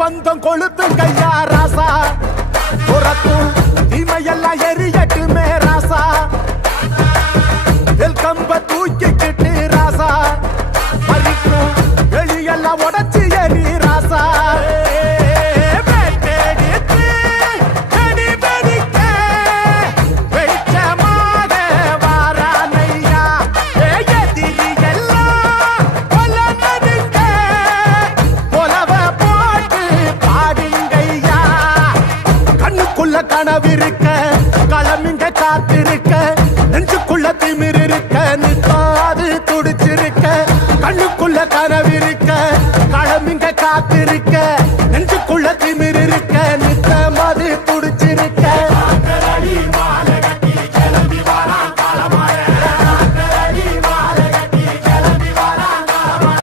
பந்தம் கொளுத்து கையா ராசா துறக்கும் தீமையெல்லாம் எரியட்டுமே ராசா வெல்கம்ப தூக்கிக்கிட்டு ராசா பறிக்கும் வெளியெல்லாம் உடச்சி எரி ராசா கனவிருக்க களமிங்க காத்திருக்க நெஞ்சுக்குள்ள திமிர் இருக்க நிற்காது துடிச்சிருக்க கண்ணுக்குள்ள கனவிருக்க களமிங்க காத்திருக்க